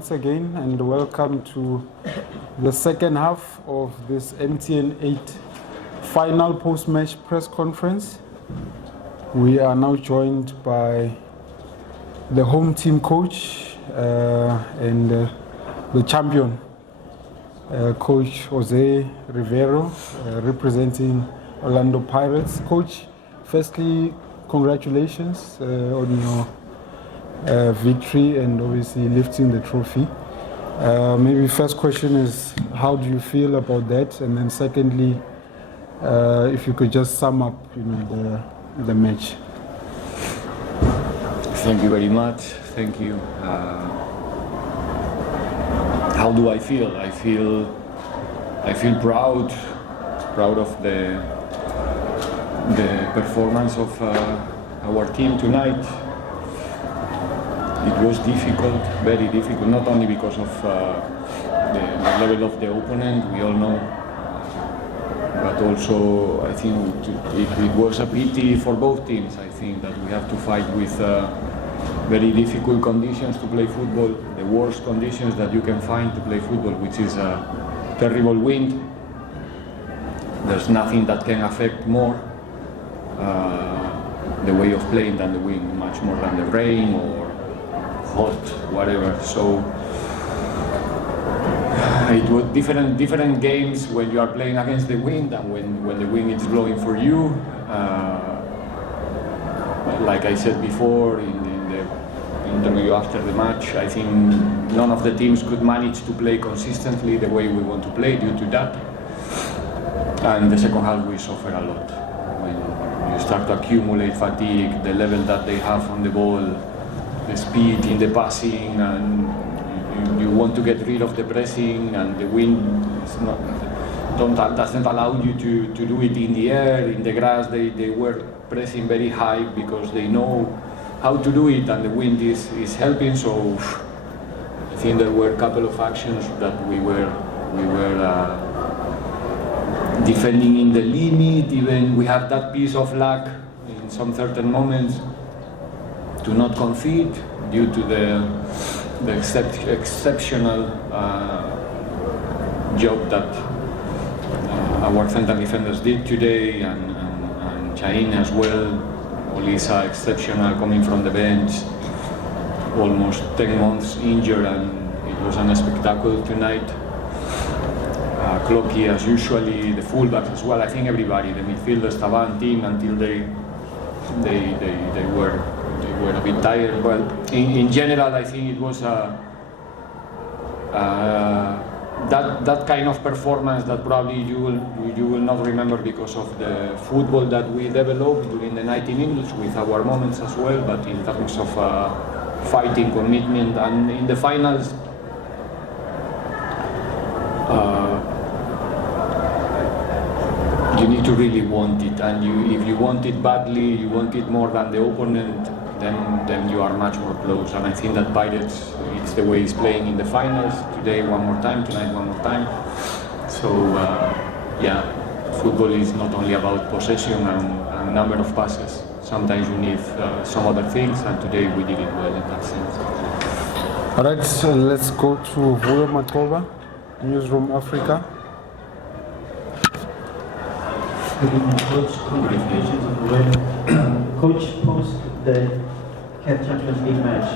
once again and welcome to the second half of this MTN8 final post-match press conference. We are now joined by the home team coach and the champion, Coach Jose Riveiro, representing Orlando Pirates. Coach, firstly, congratulations on your victory and obviously lifting the trophy. Maybe first question is, how do you feel about that? And then secondly, if you could just sum up, the match. Thank you very much. Thank you. How do I feel? I feel proud of the performance of our team tonight. It was difficult, very difficult, not only because of the level of the opponent, we all know, but also I think it was a pity for both teams. I think that we have to fight with very difficult conditions to play football, the worst conditions that you can find to play football, which is a terrible wind. There's nothing that can affect more the way of playing than the wind, much more than the rain or hot, whatever. So it was different games when you are playing against the wind and when the wind is blowing for you. Like I said before in the interview after the match, I think none of the teams could manage to play consistently the way we want to play due to that. And the second half we suffer a lot. When you start to accumulate fatigue, the level that they have on the ball, the speed in the passing, and you want to get rid of the pressing, and the wind doesn't allow you to do it in the air, in the grass. They were pressing very high because they know how to do it, and the wind is helping. So I think there were a couple of actions that we were defending in the limit. Even we have that piece of luck in some certain moments to not concede due to the exceptional job that our central defenders did today, and Chain as well. Olisa exceptional, coming from the bench, almost 10 months injured, and it was a spectacle tonight. Clocky as usually, the fullbacks as well. I think everybody, the midfielders, Taban team, until they were a bit tired. Well, in general, I think it was that kind of performance that probably you will not remember because of the football that we developed during the 90 minutes with our moments as well. But in terms of fighting, commitment, and in the finals, you need to really want it, and if you want it badly, you want it more than the opponent, then you are much more close. And I think that Pirates, it's the way he's playing in the finals, today one more time, tonight one more time. So yeah, football is not only about possession and number of passes. Sometimes you need some other things, and today we did it well in that sense. All right, so let's go to Vuyo Matoba, Newsroom Africa. Good evening, Coach. Congratulations on the win. Coach, post the CAF Champions League match,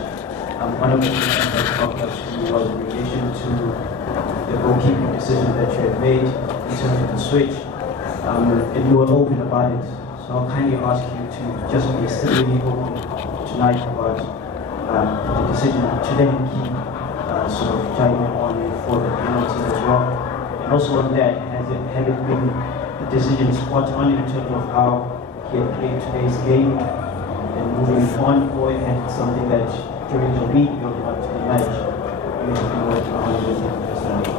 one of the things that talked actually was in relation to the goalkeeping decision that you had made in terms of the switch, and you were open about it. So I'll kindly ask you to just be extremely open tonight about the decision to then keep sort of judgment on for the penalties as well. And also on that, had it been the decision spot on in terms of how he had played today's game and moving on, or it had something that during the week built up to the match you have been working on with him personally?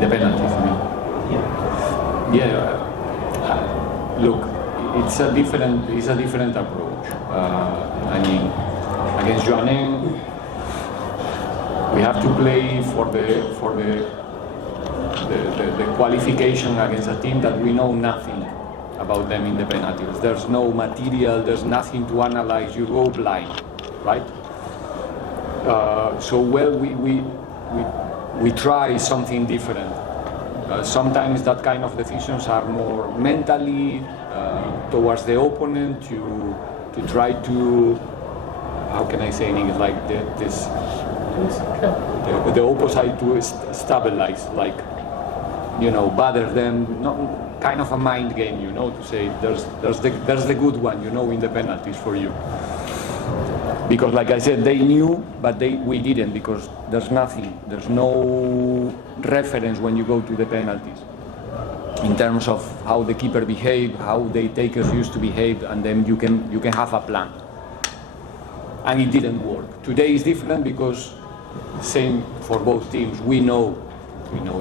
The penalties, I mean. Yeah. Look, it's a different approach. I mean, against Joannem, we have to play for the qualification against a team that we know nothing about them in the penalties. There's no material, there's nothing to analyze, you go blind, right? We try something different. Sometimes that kind of decisions are more mentally towards the opponent to try to, how can I say in English, like the opposite to stabilize, like, you know, bother them, not kind of a mind game, you know, to say there's the good one, you know, in the penalties for you. Because like I said, they knew, but we didn't, because there's nothing, there's no reference when you go to the penalties in terms of how the keeper behaved, how the takers used to behave, and then you can have a plan. And it didn't work. Today is different because same for both teams. We know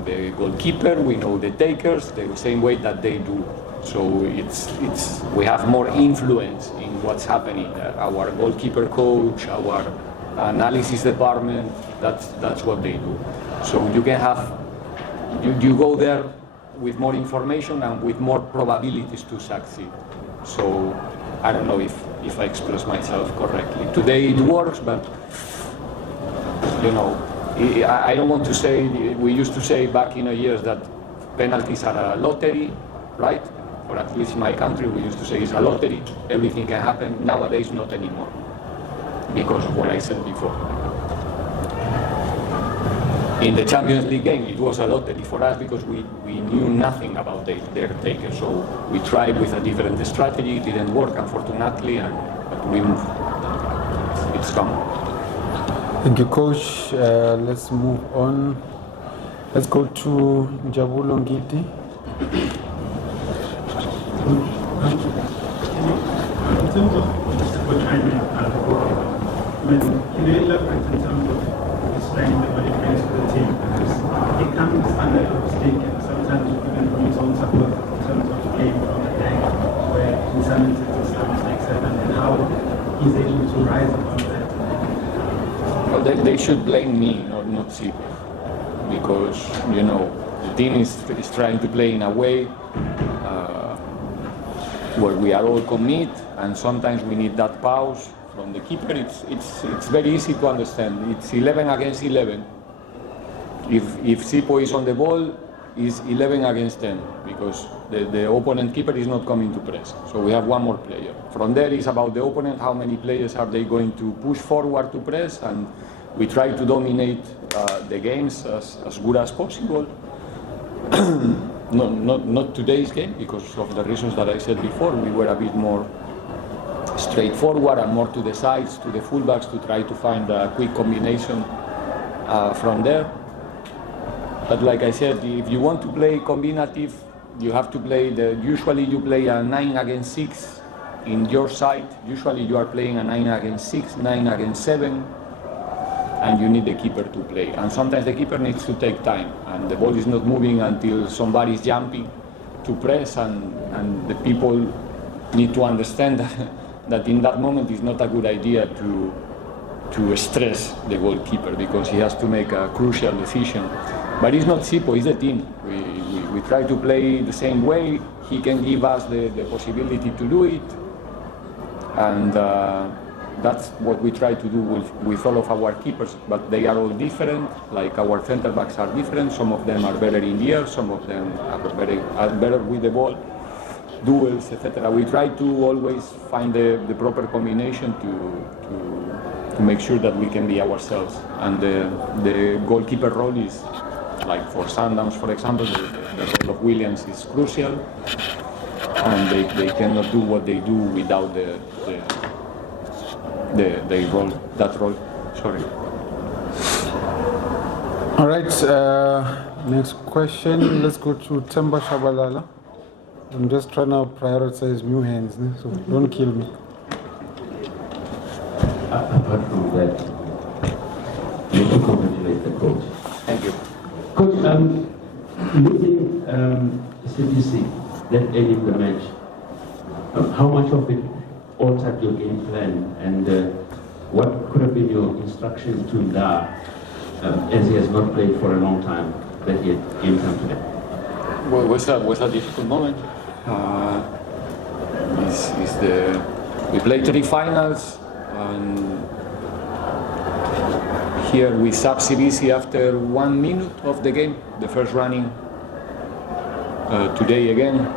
the goalkeeper, we know the takers, the same way that they do. So we have more influence in what's happening there. Our goalkeeper coach, our analysis department, that's what they do. So you can have, you go there with more information and with more probabilities to succeed. So I don't know if I express myself correctly. Today it works, but you know, I don't want to say, we used to say back in the years that penalties are a lottery, right? Or at least in my country, we used to say it's a lottery, everything can happen. Nowadays, not anymore, because of what I said before. In the Champions League game, it was a lottery for us because we knew nothing about their takers. So we tried with a different strategy, it didn't work, unfortunately, but we moved. It's gone. Thank you, Coach. Let's move on. Let's go to Njabulo Ngiti. In terms of what I mean, can you elaborate in terms of the strength that what it brings to the team? Because it comes under stake and sometimes even from his own support in terms of game from the day, where in some instances some mistakes happen, and how he's able to rise above that. Well, they should blame me, not Sipo, because you know the team is trying to play in a way where we are all commit, and sometimes we need that pause from the keeper. It's very easy to understand. It's 11 against 11. If Sipo is on the ball, it's 11 against 10 because the opponent keeper is not coming to press. So we have one more player. From there is about the opponent, how many players are they going to push forward to press, and we try to dominate the games as good as possible. Not today's game, because of the reasons that I said before. We were a bit more straightforward and more to the sides, to the fullbacks, to try to find a quick combination from there. But like I said, if you want to play combinative, you have to play usually you play a 9 against 6 in your side. Usually you are playing a 9 against 6, 9 against 7. And you need the keeper to play. And sometimes the keeper needs to take time, and the ball is not moving until somebody is jumping to press, and the people need to understand that in that moment it's not a good idea to stress the goalkeeper, because he has to make a crucial decision. But it's not Sipo, it's the team. We try to play the same way. He can give us the possibility to do it, and that's what we try to do with all of our keepers, but they are all different. Like our center backs are different. Some of them are better in the air, some of them are better with the ball, duels, etc. We try to always find the proper combination to make sure that we can be ourselves. And the goalkeeper role is, like for Sundowns, for example, the role of Williams is crucial, and they cannot do what they do without that role. Sorry. All right, next question. Let's go to Temba Shabalala. I'm just trying to prioritize new hands, so don't kill me. Apart from that, let me congratulate the coach. Thank you. Coach, losing CPC that ended the match, how much of it altered your game plan, and what could have been your instruction to Nda, as he has not played for a long time, that he had game time today? Well, it was a difficult moment. We played 3 finals, and Here we sub Sibisi after 1 minute of the game, the first running. Today again,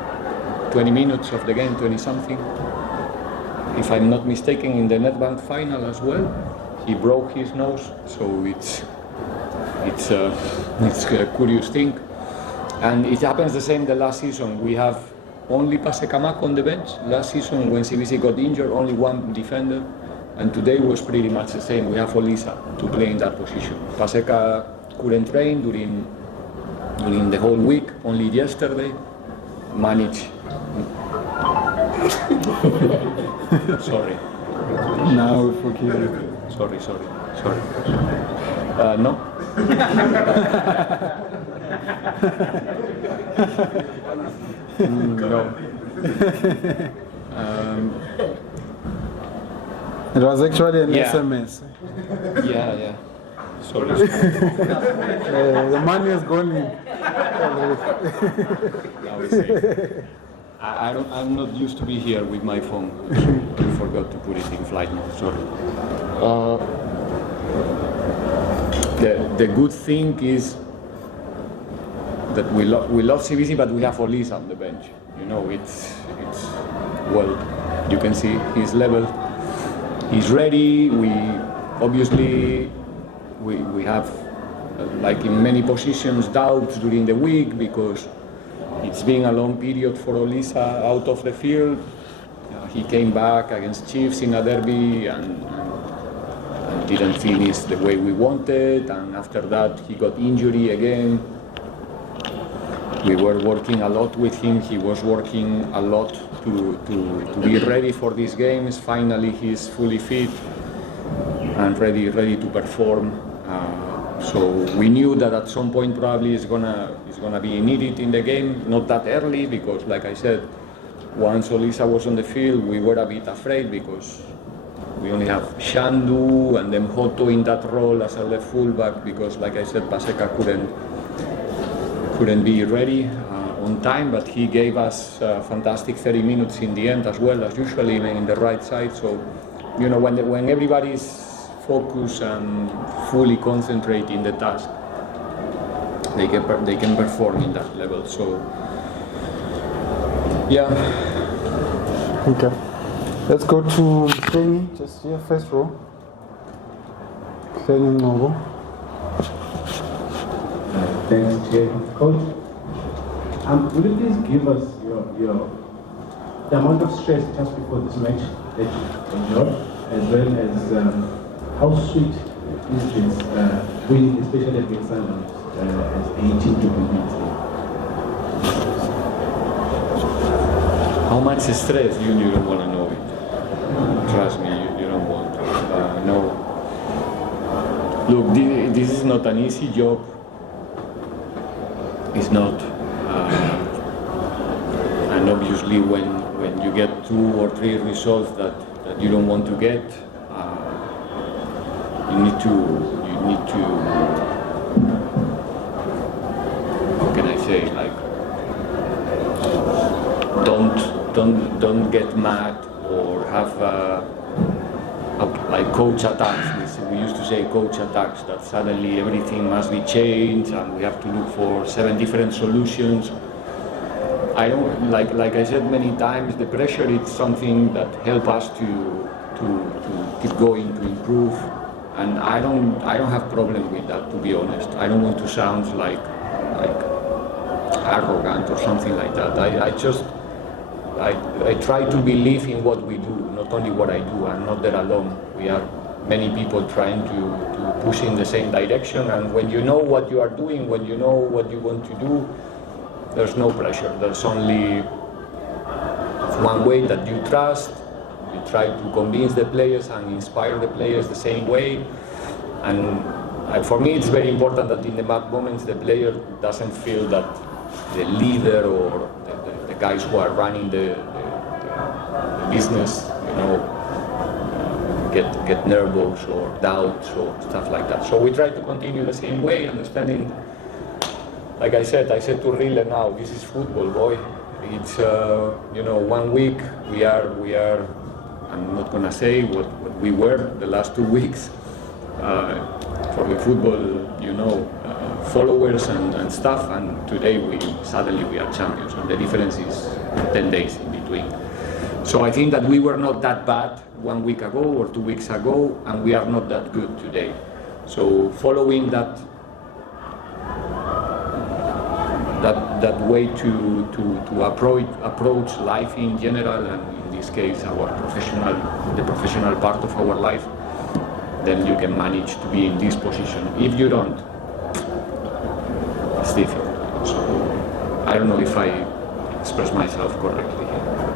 20 minutes of the game, 20 something. If I'm not mistaken, in the Netbank final as well, he broke his nose, so it's a curious thing. And it happens the same the last season. We have only Pasekamak on the bench. Last season when Sibisi got injured, only one defender. And today was pretty much the same. We have Olisa to play in that position. Paseka couldn't train during the whole week, only yesterday managed. Sorry. Now we forgive you. Sorry. No? No. It was actually an Yeah. SMS. Yeah. Sorry. The money is gone in. Now we say. I'm not used to be here with my phone. I forgot to put it in flight mode. Sorry. The good thing is that we love CBC, but we have Olisa on the bench. You know, it's well, you can see his level. He's ready. We obviously we have like in many positions doubts during the week because it's been a long period for Olisa out of the field. He came back against Chiefs in a derby and didn't finish the way we wanted, and after that he got injury again. We were working a lot with him. He was working a lot to be ready for these games. Finally he's fully fit and ready to perform. So we knew that at some point probably it's gonna be needed in the game, not that early, because like I said, once Olisa was on the field, we were a bit afraid because we only have Shandu and then Hoto in that role as a left fullback, because like I said, Paseka couldn't be ready on time, but he gave us fantastic 30 minutes in the end as well, as usually in the right side. So, you know, when everybody's focused and fully concentrate in the task, they can perform in that level. So, yeah. Okay. Let's go to Kenny, just here, first row. Kenny Novo. Thanks, Chair. Coach, will you please give us the amount of stress just before this match that you enjoyed, as well as how sweet is this winning, especially against Sundowns, as a team to compete? How much stress? You don't want to know it. Trust me, you don't want to. No. Look, this is not an easy job. It's not. And obviously when you get 2 or 3 results that you don't want to get, you need to how can I say, like, don't get mad or have like coach attacks. We used to say coach attacks, that suddenly everything must be changed and we have to look for 7 different solutions. I don't, like I said many times, the pressure is something that helps us to keep going, to improve, and I don't have problem with that, to be honest. I don't want to sound like arrogant or something like that. I try to believe in what we do, not only what I do. I'm not there alone. We are many people trying to push in the same direction, and when you know what you are doing, when you know what you want to do, there's no pressure. There's only one way that you trust. You try to convince the players and inspire the players the same way. And for me, it's very important that in the bad moments, the player doesn't feel that the leader or the guys who are running the business, you know, get nervous or doubts or stuff like that. So we try to continue the same way, understanding. Like I said to Rille now, this is football, boy. It's 1 week we are. I'm not gonna say what we were the last 2 weeks. for the football, followers and stuff, and today suddenly we are champions, and the difference is 10 days in between. So I think that we were not that bad 1 week ago or 2 weeks ago, and we are not that good today. So following that way to approach life in general, and in this case the professional part of our life, then you can manage to be in this position. If you don't, it's difficult. So I don't know if I express myself correctly here.